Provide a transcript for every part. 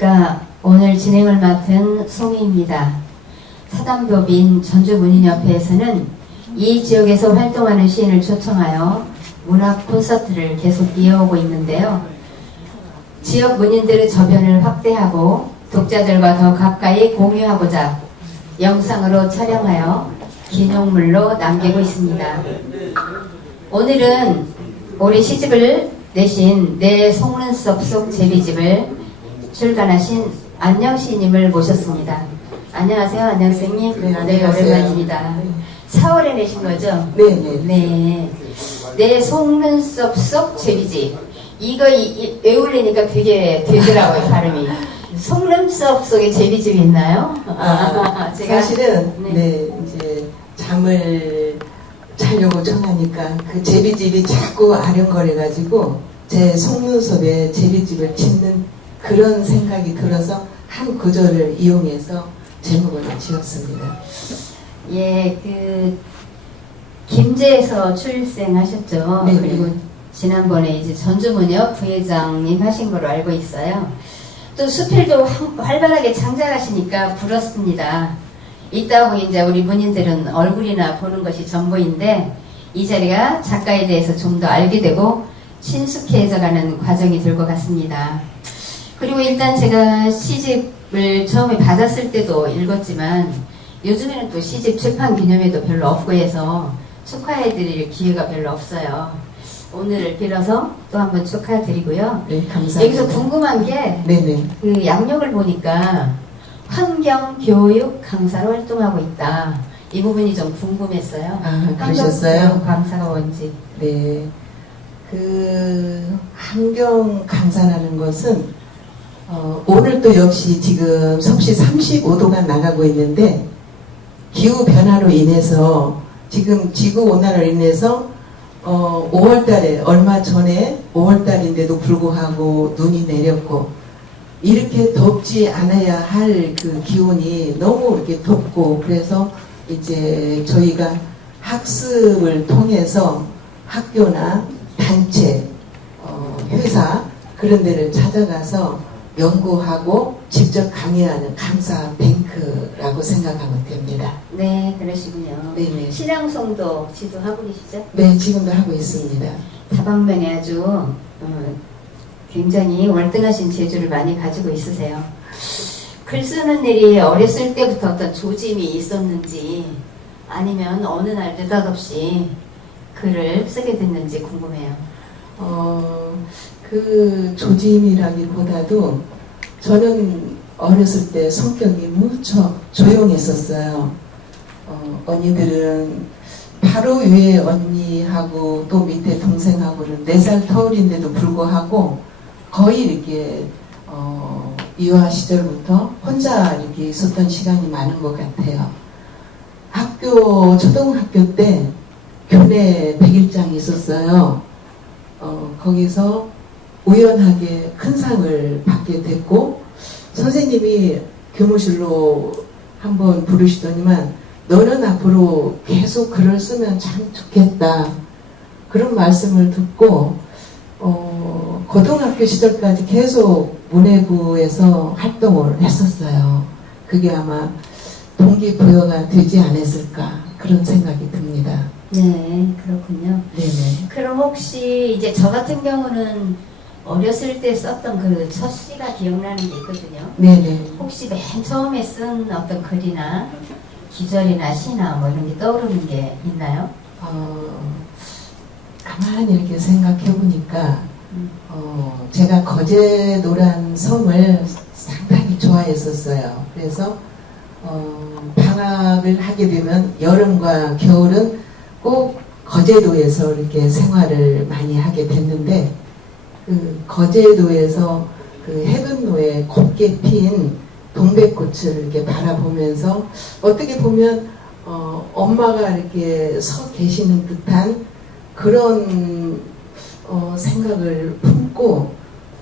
안녕하십니까. 오늘 진행을 맡은 송희입니다. 사단법인 전주문인협회에서는 이 지역에서 활동하는 시인을 초청하여 문학 콘서트를 계속 이어오고 있는데요. 지역 문인들의 저변을 확대하고 독자들과 더 가까이 공유하고자 영상으로 촬영하여 기념물로 남기고 있습니다. 오늘은 올해 시집을 내신 내 속눈썹 속 제비집을 출간하신 안녕 시인님을 모셨습니다. 안녕하세요, 안녕 선생님. 네, 안녕하세요. 오랜만입니다. 4월에 내신 거죠? 네네. 네. 내 속눈썹 속 제비집. 이거 외우려니까 되게 되더라고요, 발음이. 속눈썹 속에 제비집이 있나요? 제가 사실은 네 이제 잠을 자려고 청하니까 그 제비집이 자꾸 아른거려가지고 제 속눈썹에 제비집을 짓는 그런 생각이 들어서 한 구절을 이용해서 제목을 지었습니다. 예, 그 김제에서 출생하셨죠. 네네. 그리고 지난번에 이제 전주문협 부회장님 하신 걸로 알고 있어요. 또 수필도 활발하게 창작하시니까 부럽습니다. 이따 보니 이제 우리 문인들은 얼굴이나 보는 것이 전부인데 이 자리가 작가에 대해서 좀 더 알게 되고 친숙해져가는 과정이 될 것 같습니다. 그리고 일단 제가 시집을 처음에 받았을 때도 읽었지만 요즘에는 또 시집 출판 기념회도 별로 없고 해서 축하해드릴 기회가 별로 없어요. 오늘을 빌어서 또 한번 축하드리고요. 네, 감사합니다. 여기서 궁금한 게 네네. 그 양력을 보니까 환경교육 강사로 활동하고 있다. 이 부분이 좀 궁금했어요. 그러셨어요? 환경교육 강사가 뭔지. 네. 그 환경 강사라는 것은 오늘 또 역시 지금 섭씨 35도가 나가고 있는데 기후 변화로 인해서 지금 지구 온난화로 인해서 5월달에 얼마 전에 5월달인데도 불구하고 눈이 내렸고 이렇게 덥지 않아야 할 그 기온이 너무 이렇게 덥고 그래서 이제 저희가 학습을 통해서 학교나 단체, 회사 그런 데를 찾아가서 연구하고 직접 강의하는 강사 뱅크라고 생각하면 됩니다. 네, 그러시군요. 네네. 신앙송도 지도하고 계시죠? 네, 지금도 하고 있습니다. 다방면에 아주 굉장히 월등하신 재주를 많이 가지고 있으세요. 글 쓰는 일이 어렸을 때부터 어떤 조짐이 있었는지 아니면 어느 날 느닷없이 글을 쓰게 됐는지 궁금해요. 그 조짐이라기보다도 저는 어렸을 때 성격이 무척 조용했었어요. 언니들은 바로 위에 언니하고 또 밑에 동생하고는 4살 터울인데도 불구하고 거의 이렇게 유아 시절부터 혼자 이렇게 있었던 시간이 많은 것 같아요. 초등학교 때 교내 100일장이 있었어요. 거기서 우연하게 큰 상을 받게 됐고 선생님이 교무실로 한번 부르시더니만 너는 앞으로 계속 글을 쓰면 참 좋겠다 그런 말씀을 듣고 고등학교 시절까지 계속 문해부에서 활동을 했었어요. 그게 아마 동기부여가 되지 않았을까 그런 생각이 듭니다. 네, 그렇군요. 네네. 그럼 혹시 이제 저 같은 경우는 어렸을 때 썼던 그 첫 시가 기억나는 게 있거든요. 네네. 혹시 맨 처음에 쓴 어떤 글이나 기절이나 시나 뭐 이런 게 떠오르는 게 있나요? 가만히 이렇게 생각해 보니까 제가 거제도란 섬을 상당히 좋아했었어요. 그래서 방학을 하게 되면 여름과 겨울은 꼭 거제도에서 이렇게 생활을 많이 하게 됐는데 그 거제도에서 그 해변로에 곱게 핀 동백꽃을 이렇게 바라보면서 어떻게 보면 엄마가 이렇게 서 계시는 듯한 그런 생각을 품고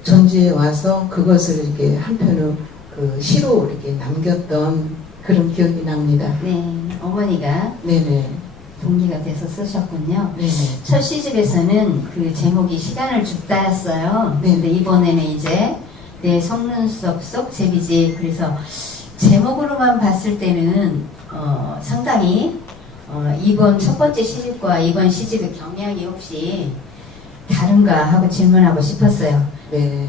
전주에 와서 그것을 이렇게 한편으로 그 시로 이렇게 남겼던 그런 기억이 납니다. 네, 어머니가 네네. 동기가 돼서 쓰셨군요. 네네. 첫 시집에서는 그 제목이 시간을 줍다였어요. 네. 근데 이번에는 이제 내 속눈썹 속 제비집. 그래서 제목으로만 봤을 때는 상당히 이번 첫 번째 시집과 이번 시집의 경향이 혹시 다른가 하고 질문하고 싶었어요. 네.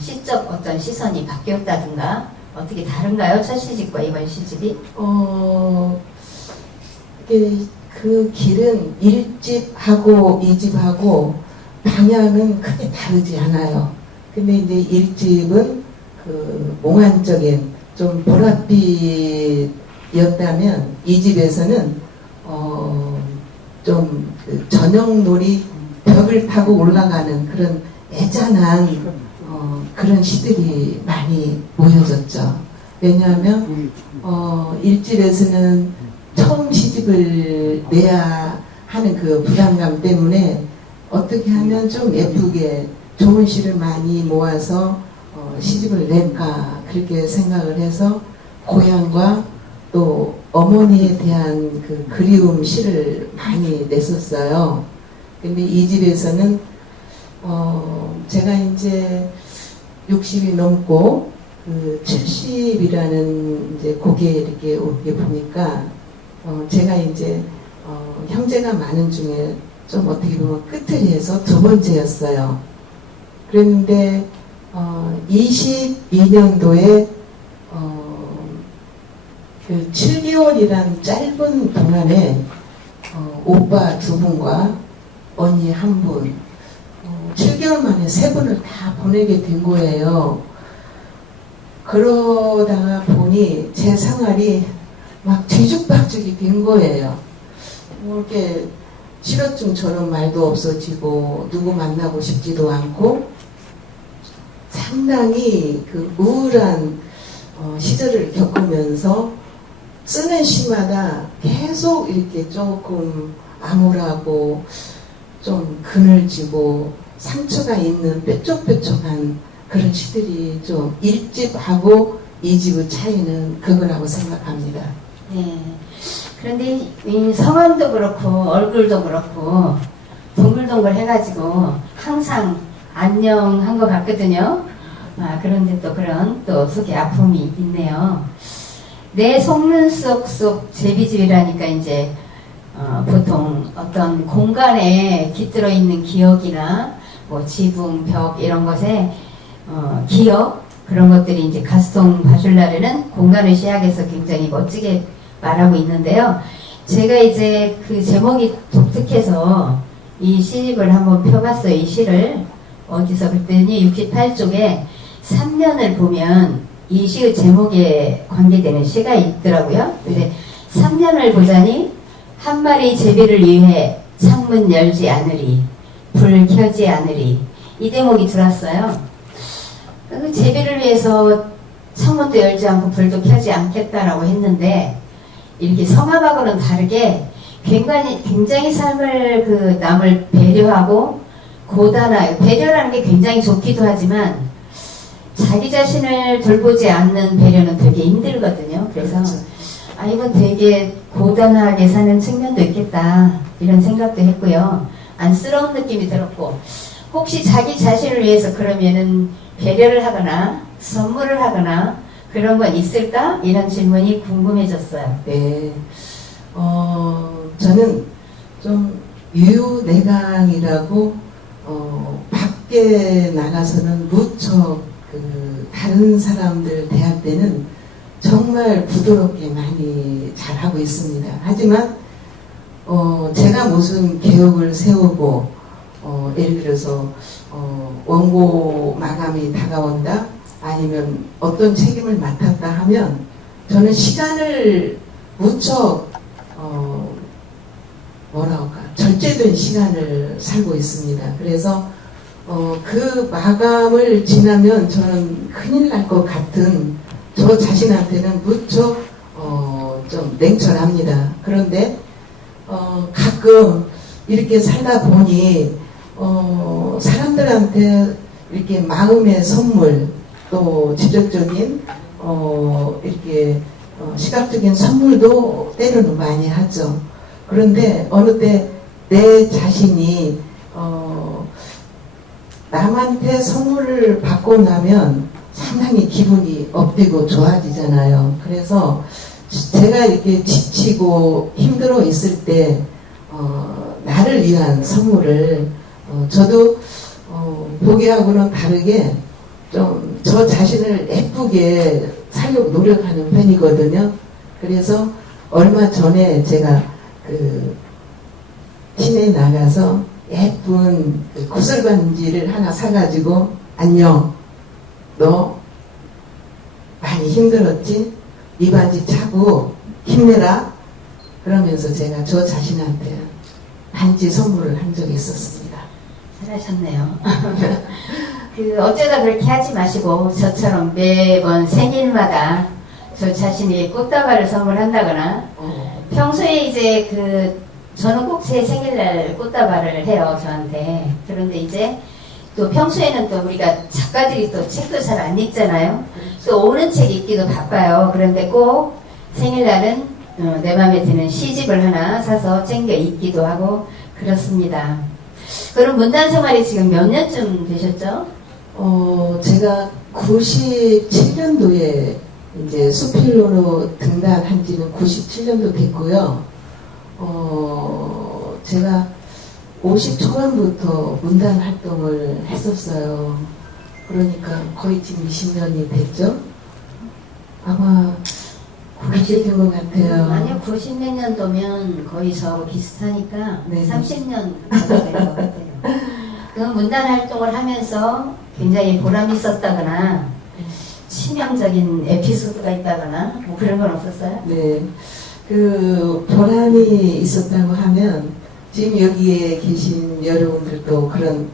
시적 어떤 시선이 바뀌었다든가 어떻게 다른가요? 첫 시집과 이번 시집이? 그 길은 1집하고 2집하고 방향은 크게 다르지 않아요. 근데 이제 1집은 그 몽환적인 좀 보랏빛이었다면 2집에서는 좀 그 저녁놀이 벽을 타고 올라가는 그런 애잔한 그런 시들이 많이 모여졌죠. 왜냐하면 1집에서는 처음 시집을 내야 하는 그 부담감 때문에 어떻게 하면 좀 예쁘게 좋은 시를 많이 모아서 시집을 낼까 그렇게 생각을 해서 고향과 또 어머니에 대한 그 그리움 시를 많이 냈었어요. 근데 이 집에서는 제가 이제 60이 넘고 그 70이라는 이제 곡에 이렇게 오게 보니까 제가 이제 형제가 많은 중에 좀 어떻게 보면 끝을이해서 두 번째였어요. 그랬는데 22년도에 그 7개월이란 짧은 동안에 오빠 두 분과 언니 한 분, 7개월 만에 세 분을 다 보내게 된 거예요. 그러다가 보니 제 생활이 막 뒤죽박죽이 된 거예요. 뭐 이렇게 실어증처럼 말도 없어지고 누구 만나고 싶지도 않고 상당히 그 우울한 시절을 겪으면서 쓰는 시마다 계속 이렇게 조금 암울하고 좀 그늘지고 상처가 있는 뾰족뾰족한 그런 시들이 좀 1집하고 2집의 차이는 그거라고 생각합니다. 네. 그런데 이 성함도 그렇고 얼굴도 그렇고 동글동글 해가지고 항상 안녕한 것 같거든요. 그런데 또 그런 또 속에 아픔이 있네요. 내 속눈썹 속 제비집이라니까 이제 보통 어떤 공간에 깃들어 있는 기억이나 뭐 지붕, 벽 이런 것에 기억 그런 것들이 이제 가스통 바줄라르는 공간을 시작해서 굉장히 멋지게 말하고 있는데요. 제가 이제 그 제목이 독특해서 이 시집을 한번 펴봤어요. 이 시를 어디서 그랬더니 68쪽에 3년을 보면 이 시의 제목에 관계되는 시가 있더라고요. 근데 3년을 보자니 한 마리 제비를 위해 창문 열지 않으리 불 켜지 않으리 이 대목이 들었어요. 그 제비를 위해서 창문도 열지 않고 불도 켜지 않겠다라고 했는데 이렇게 성함하고는 다르게 굉장히 삶을 그 남을 배려하고 고단하게 배려라는 게 굉장히 좋기도 하지만 자기 자신을 돌보지 않는 배려는 되게 힘들거든요. 그래서 이건 되게 고단하게 사는 측면도 있겠다 이런 생각도 했고요. 안쓰러운 느낌이 들었고 혹시 자기 자신을 위해서 그러면은 배려를 하거나 선물을 하거나 그런 건 있을까? 이런 질문이 궁금해졌어요. 네. 저는 좀 유유내강이라고 밖에 나가서는 무척 그 다른 사람들 대할 때는 정말 부드럽게 많이 잘하고 있습니다. 하지만 제가 무슨 계획을 세우고 예를 들어서 원고 마감이 다가온다 아니면 어떤 책임을 맡았다 하면 저는 시간을 무척 절제된 시간을 살고 있습니다. 그래서 그 마감을 지나면 저는 큰일 날 것 같은 저 자신한테는 무척 좀 냉철합니다. 그런데 가끔 이렇게 살다 보니 사람들한테 이렇게 마음의 선물 또 직접적인 이렇게 시각적인 선물도 때로는 많이 하죠. 그런데 어느 때 내 자신이 남한테 선물을 받고 나면 상당히 기분이 업되고 좋아지잖아요. 그래서 제가 이렇게 지치고 힘들어 있을 때 나를 위한 선물을 저도 보기하고는 다르게 좀 저 자신을 예쁘게 살려고 노력하는 편이거든요. 그래서 얼마 전에 제가 그 시내에 나가서 예쁜 그 구슬 반지를 하나 사가지고 안녕, 너 많이 힘들었지? 이 반지 차고 힘내라. 그러면서 제가 저 자신한테 반지 선물을 한 적이 있었습니다. 잘하셨네요. 어쩌다 그렇게 하지 마시고 저처럼 매번 생일마다 저 자신이 꽃다발을 선물한다거나 평소에 이제 저는 꼭 제 생일날 꽃다발을 해요, 저한테. 그런데 이제 또 평소에는 또 우리가 작가들이 또 책도 잘 안 읽잖아요. 또 오는 책 읽기도 바빠요. 그런데 꼭 생일날은 내 마음에 드는 시집을 하나 사서 챙겨 읽기도 하고 그렇습니다. 그럼 문단 생활이 지금 몇 년쯤 되셨죠? 제가 97년도에 이제 수필로로 등단한 지는 97년도 됐고요. 제가 50 초반부터 문단 활동을 했었어요. 그러니까 거의 지금 20년이 됐죠? 아마 90년 된 것 같아요. 아니요, 90몇 년도면 거의 저하고 비슷하니까 네. 30년 정도 된 것 같아요. 그 문단 활동을 하면서 굉장히 보람이 있었다거나 치명적인 에피소드가 있다거나 뭐 그런 건 없었어요? 네. 그 보람이 있었다고 하면 지금 여기에 계신 여러분들도 그런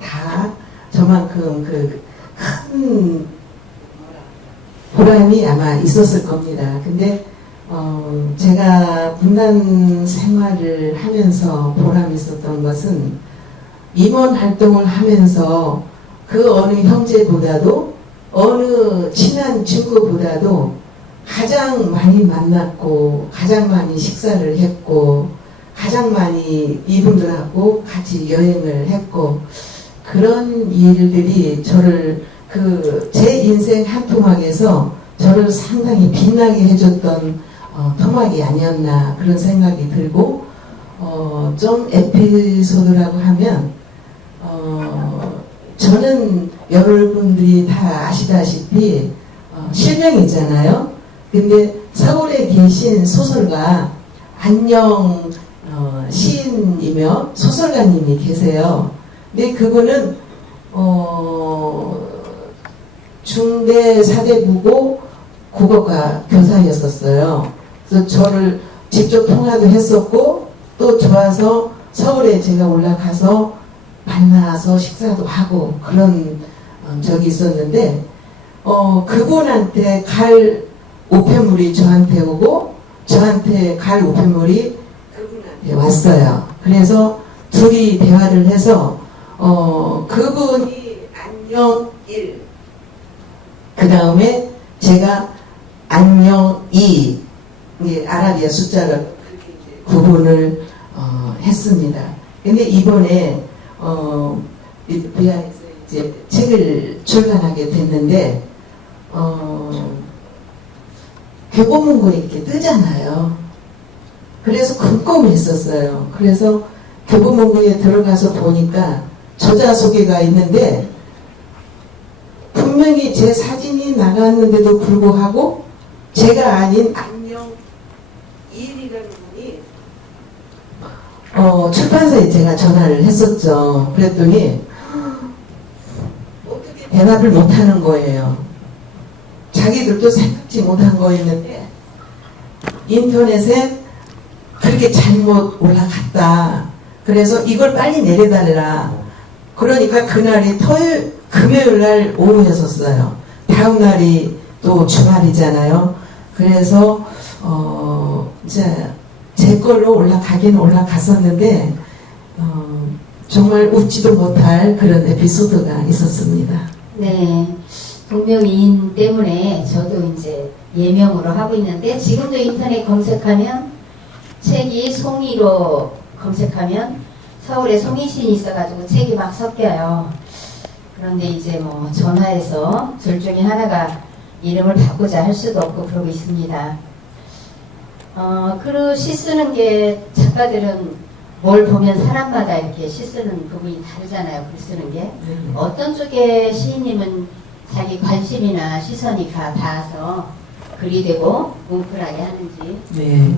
다 저만큼 그 큰 보람이 아마 있었을 겁니다. 근데 제가 문단 생활을 하면서 보람이 있었던 것은 임원 활동을 하면서 그 어느 형제보다도 어느 친한 친구보다도 가장 많이 만났고 가장 많이 식사를 했고 가장 많이 이분들하고 같이 여행을 했고 그런 일들이 저를 제 인생 한 토막에서 저를 상당히 빛나게 해줬던 토막이 아니었나 그런 생각이 들고 좀 에피소드라고 하면 저는 여러분들이 다 아시다시피 실명이잖아요. 근데 서울에 계신 소설가 안녕 시인이며 소설가님이 계세요. 근데 그분은 중대 사대부고 국어과 교사였었어요. 그래서 저를 직접 통화도 했었고 또 좋아서 서울에 제가 올라가서 만나서 식사도 하고 그런 적이 있었는데 그분한테 갈 우편물이 저한테 오고 저한테 갈 우편물이 그분한테 왔어요. 그래서 둘이 대화를 해서 그분이 안녕 1 그 다음에 제가 안녕 2 아라비아 숫자를 구분을 했습니다. 근데 이번에 리비아에서 이제 책을 출간하게 됐는데 교보문고에 이렇게 뜨잖아요. 그래서 궁금했었어요. 그래서 교보문고에 들어가서 보니까 저자 소개가 있는데 분명히 제 사진이 나갔는데도 불구하고 제가 아닌 안녕 1이라는 분이 출판사에 제가 전화를 했었죠. 그랬더니 어떻게 대답을 못하는 거예요. 자기들도 생각지 못한 거였는데 인터넷에 그렇게 잘못 올라갔다. 그래서 이걸 빨리 내려달라. 그러니까 그날이 금요일 날 오후였었어요. 다음 날이 또 주말이잖아요. 그래서 이제 제 걸로 올라가긴 올라갔었는데 정말 웃지도 못할 그런 에피소드가 있었습니다. 네. 동명이인 때문에 저도 이제 예명으로 하고 있는데 지금도 인터넷 검색하면 책이 송이로 검색하면 서울에 송이신이 있어가지고 책이 막 섞여요. 그런데 이제 뭐 전화해서 둘 중에 하나가 이름을 바꾸자 할 수도 없고 그러고 있습니다. 글 시 쓰는 게 작가들은 뭘 보면 사람마다 이렇게 시 쓰는 부분이 다르잖아요. 글 쓰는 게. 어떤 쪽에 시인님은 자기 관심이나 시선이 닿아서 글이 되고 뭉클하게 하는지. 네.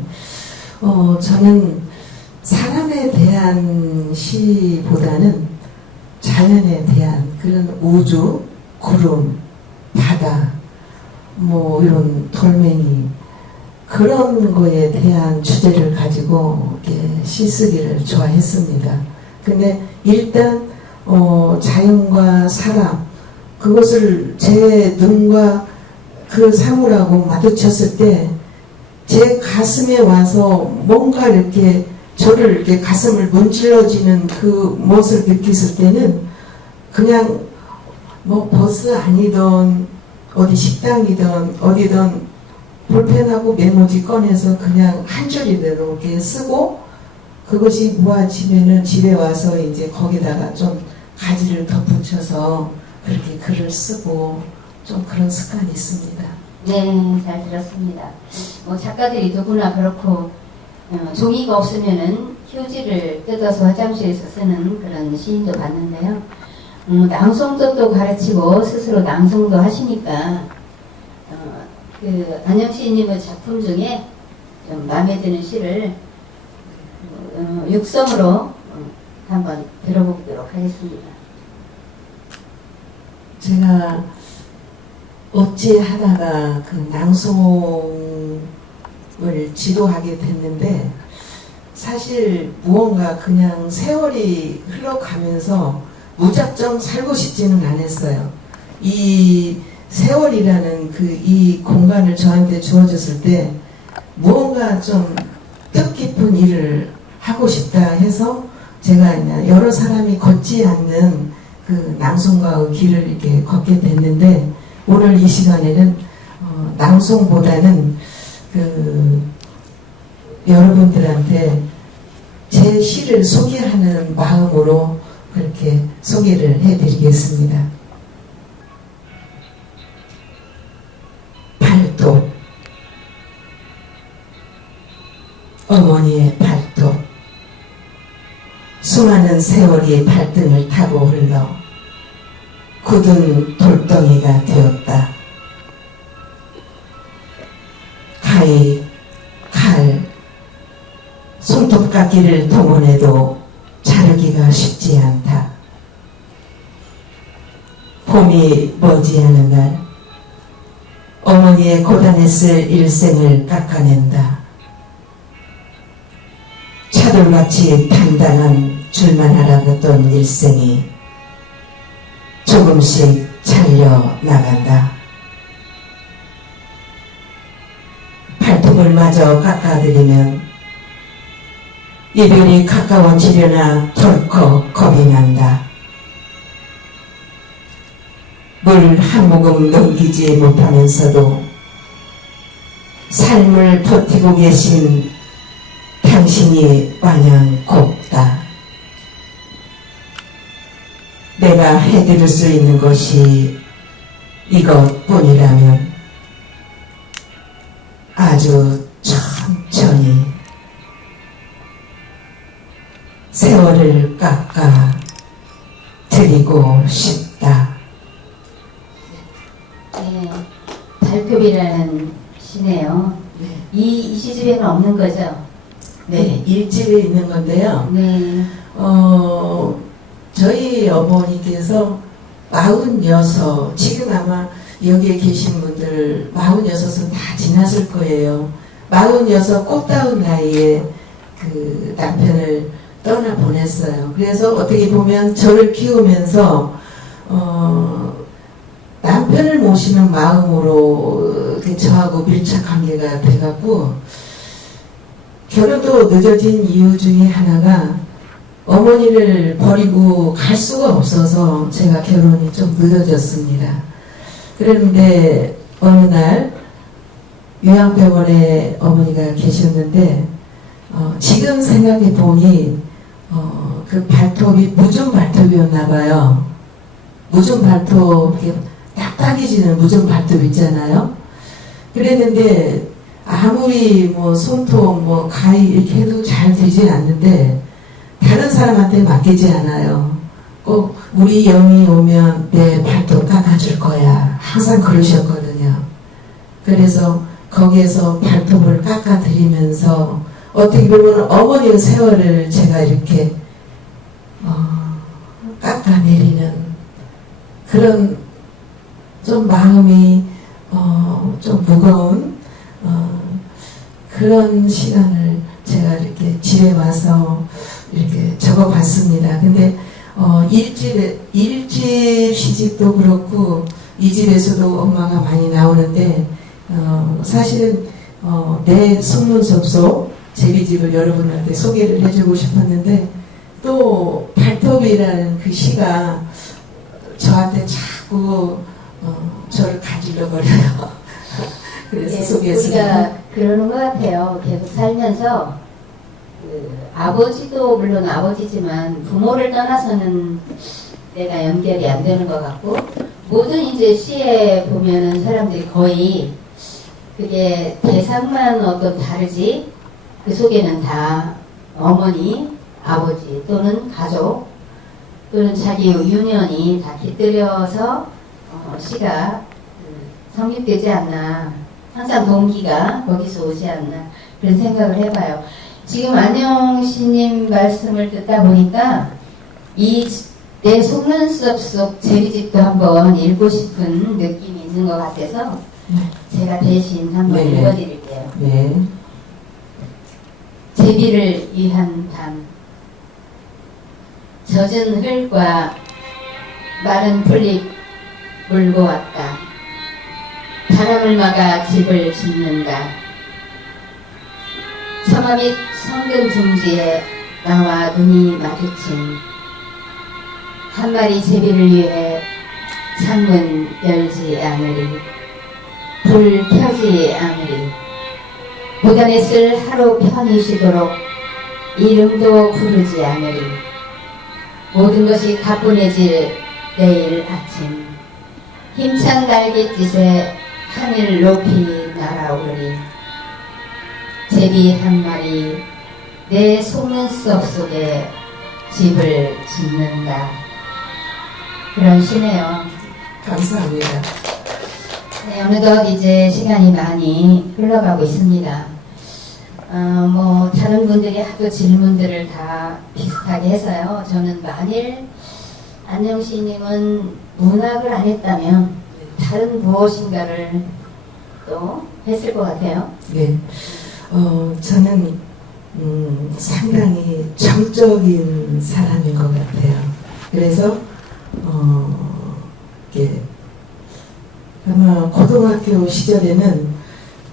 저는 사람에 대한 시보다는 자연에 대한 그런 우주, 구름, 바다, 뭐 이런 돌멩이 그런 거에 대한 주제를 가지고 이렇게 시 쓰기를 좋아했습니다. 근데 일단 자연과 사람 그것을 제 눈과 그 사물하고 마주쳤을 때 제 가슴에 와서 뭔가 이렇게 저를 이렇게 가슴을 문질러지는 그 무엇을 느꼈을 때는 그냥 뭐 버스 아니던 어디 식당이든 어디든 볼펜하고 메모지 꺼내서 그냥 한 줄이대로 이렇게 쓰고 그것이 모아지면은 집에 와서 이제 거기다가 좀 가지를 덧붙여서 그렇게 글을 쓰고 좀 그런 습관이 있습니다. 네, 잘 들었습니다. 뭐 작가들이 누구나 그렇고 종이가 없으면은 휴지를 뜯어서 화장실에서 쓰는 그런 시인도 봤는데요. 낭송도 또 가르치고 스스로 낭송도 하시니까 그 안영 시인님의 작품 중에 좀 마음에 드는 시를 육성으로 한번 들어보도록 하겠습니다. 제가 어찌 하다가 그 낭송을 지도하게 됐는데 사실 무언가 그냥 세월이 흘러가면서 무작정 살고 싶지는 않았어요. 이 세월이라는 그 이 공간을 저한테 주어졌을 때 무언가 좀 뜻깊은 일을 하고 싶다 해서 제가 그냥 여러 사람이 걷지 않는 그 낭송가의 길을 이렇게 걷게 됐는데 오늘 이 시간에는 낭송보다는 그 여러분들한테 제 시를 소개하는 마음으로 그렇게 소개를 해드리겠습니다. 발톱, 어머니의 발톱, 수많은 세월이 발등을 타고 흘러 굳은 돌덩이가 되었다. 가위, 칼, 손톱깎이를 동원해도 자르기가 쉽지 않다. 봄이 머지않은 날 어머니의 고단했을 일생을 깎아낸다. 차돌같이 단단한 줄만 알아듣던 일생이 조금씩 잘려 나간다. 발톱을 마저 깎아드리면 이별이 가까워지려나 덜컥 겁이 난다. 물 한 모금 넘기지 못하면서도 삶을 버티고 계신 당신이 마냥 곱다. 내가 해드릴 수 있는 것이 이것뿐이라면 아주 천천히 세월을 깎아 드리고 싶다. 네, 발톱이라는 시네요. 네. 이 시집에는 없는 거죠? 네, 일집에 있는 건데요. 네. 저희 어머니께서 46, 지금 아마 여기에 계신 분들 46은 다 지났을 거예요. 46 꽃다운 나이에 그 남편을 떠나 보냈어요. 그래서 어떻게 보면 저를 키우면서 남편을 모시는 마음으로 저하고 밀착 관계가 돼갖고 결혼도 늦어진 이유 중에 하나가 어머니를 버리고 갈 수가 없어서 제가 결혼이 좀 늦어졌습니다. 그런데 어느 날 요양병원에 어머니가 계셨는데 지금 생각해 보니 그 발톱이 무좀 발톱이었나 봐요. 무좀 발톱, 이렇게 딱딱해지는 무좀 발톱 있잖아요. 그랬는데 아무리 뭐 손톱, 뭐 가위 이렇게 해도 잘 되지 않는데 다른 사람한테 맡기지 않아요. 꼭 우리 영이 오면 내 발톱 깎아줄 거야. 항상 그러셨거든요. 그래서 거기에서 발톱을 깎아드리면서 어떻게 보면 어머니의 세월을 제가 이렇게 깎아내리는 그런 좀 마음이 좀 무거운 그런 시간을 제가 이렇게 집에 와서 이렇게 적어봤습니다. 근데 일집 시집도 그렇고 이 집에서도 엄마가 많이 나오는데 사실은 내 속눈썹소 제비집을 여러분한테 소개를 해주고 싶었는데 또 발톱이라는 그 시가 저한테 자꾸 저를 가질러 버려요. 그래서 소개했습니다. 우리가 그러는 것 같아요. 계속 살면서 아버지도 물론 아버지지만 부모를 떠나서는 내가 연결이 안 되는 것 같고 모든 이제 시에 보면은 사람들이 거의 그게 대상만 어떤 다르지 그 속에는 다 어머니, 아버지 또는 가족 또는 자기 유년이 다 깃들여서 시가 성립되지 않나 항상 동기가 거기서 오지 않나 그런 생각을 해봐요. 지금 안영시님 말씀을 듣다 보니까 이 내 속눈썹 속 제비집도 한번 읽고 싶은 느낌이 있는 것 같아서 제가 대신 한번 네. 읽어드릴게요. 네. 제비를 위한 밤 젖은 흙과 마른 풀잎 물고 왔다. 바람을 막아 집을 짓는다. 처마 및 성근 둥지에 나와 눈이 마주친 한 마리 제비를 위해 창문 열지 않으리 불 켜지 않으리 무단에 쓸 하루 편히 쉬도록 이름도 부르지 않으리 모든 것이 가뿐해질 내일 아침 힘찬 날갯짓에 하늘 높이 날아오르리 제비 한 마리 내 속눈썹 속에 집을 짓는다. 그런 시네요. 감사합니다. 네, 어느덧 이제 시간이 많이 흘러가고 있습니다. 뭐 다른 분들이 하도 질문들을 다 비슷하게 해서요. 저는 만일 안영시님은 문학을 안 했다면 다른 무엇인가를 또 했을 것 같아요. 네. 저는 상당히 정적인 사람인 것 같아요. 그래서 이게 아마 고등학교 시절에는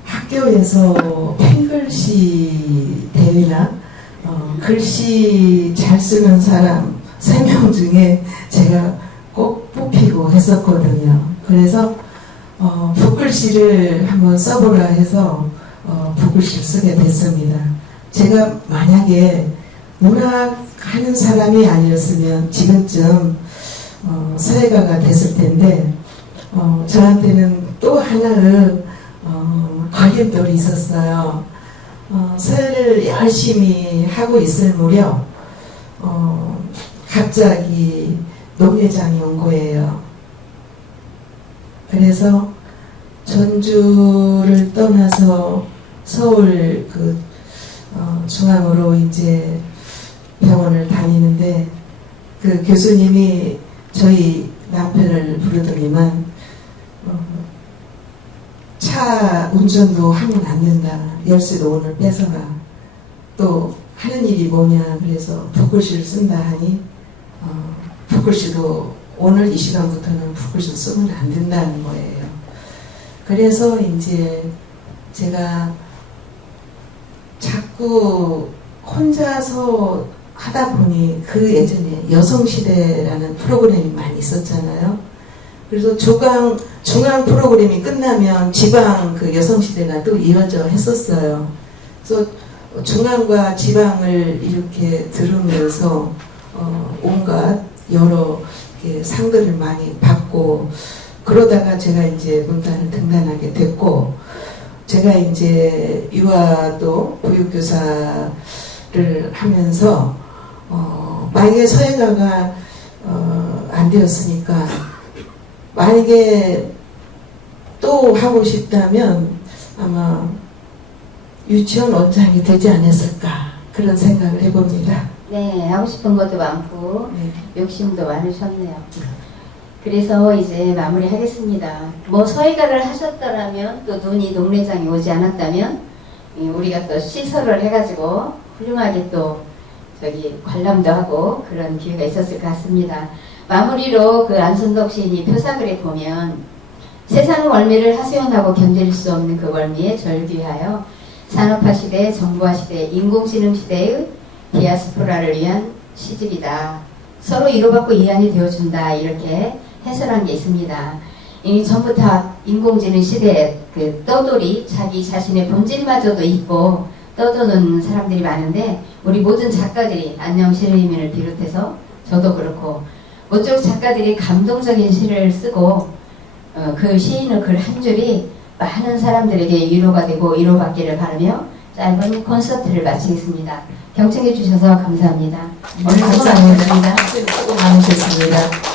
학교에서 펜글씨 대회나 글씨 잘 쓰는 사람 3명 중에 제가 꼭 뽑히고 했었거든요. 그래서 붓글씨를 한번 써보라 해서 붓글씨를 쓰게 됐습니다. 제가 만약에 문학하는 사람이 아니었으면 지금쯤 서예가가 됐을 텐데 저한테는 또 하나의 걸림돌이 있었어요. 서예를 열심히 하고 있을 무렵 갑자기 노회장이 온 거예요. 그래서 전주를 떠나서 서울 중앙으로 이제 병원을 다니는데 그 교수님이 저희 남편을 부르더니만 차 운전도 하면 안 된다. 열쇠도 오늘 뺏어라. 또 하는 일이 뭐냐. 그래서 붓글씨를 쓴다 하니 붓글씨도 오늘 이 시간부터는 붓글씨 쓰면 안 된다는 거예요. 그래서 이제 제가 자꾸 혼자서 하다 보니 그 예전에 여성시대라는 프로그램이 많이 있었잖아요. 그래서 중앙 프로그램이 끝나면 지방 그 여성시대가 또 이어져 했었어요. 그래서 중앙과 지방을 이렇게 들으면서 온갖 여러 이렇게 상들을 많이 받고 그러다가 제가 이제 문단을 등단하게 됐고 제가 이제 유아도 보육교사를 하면서 만약에 서예가가 안 되었으니까 만약에 또 하고 싶다면 아마 유치원 원장이 되지 않았을까 그런 생각을 해봅니다. 네, 하고 싶은 것도 많고 네. 욕심도 많으셨네요. 그래서 이제 마무리하겠습니다. 뭐 서예가를 하셨더라면 또 눈이 농례장에 오지 않았다면 우리가 또 시설을 해가지고 훌륭하게 또 저기 관람도 하고 그런 기회가 있었을 것 같습니다. 마무리로 그 안순덕 시인이 표사글에 보면 세상 월미를 하소연하고 견딜 수 없는 그 월미에 절규하여 산업화 시대, 정보화 시대, 인공지능 시대의 디아스포라를 위한 시집이다. 서로 이로받고 이안이 되어준다. 이렇게 해설한 게 있습니다. 이 전부 다 인공지능 시대에 그 떠돌이 자기 자신의 본질마저도 잊고 떠도는 사람들이 많은데 우리 모든 작가들이 안녕 시인을 비롯해서 저도 그렇고 모쪼록 작가들이 감동적인 시를 쓰고 그 시인의 글 한 줄이 많은 사람들에게 위로가 되고 위로받기를 바라며 짧은 콘서트를 마치겠습니다. 경청해 주셔서 감사합니다. 오늘 감사합니다. 수고 많으셨습니다.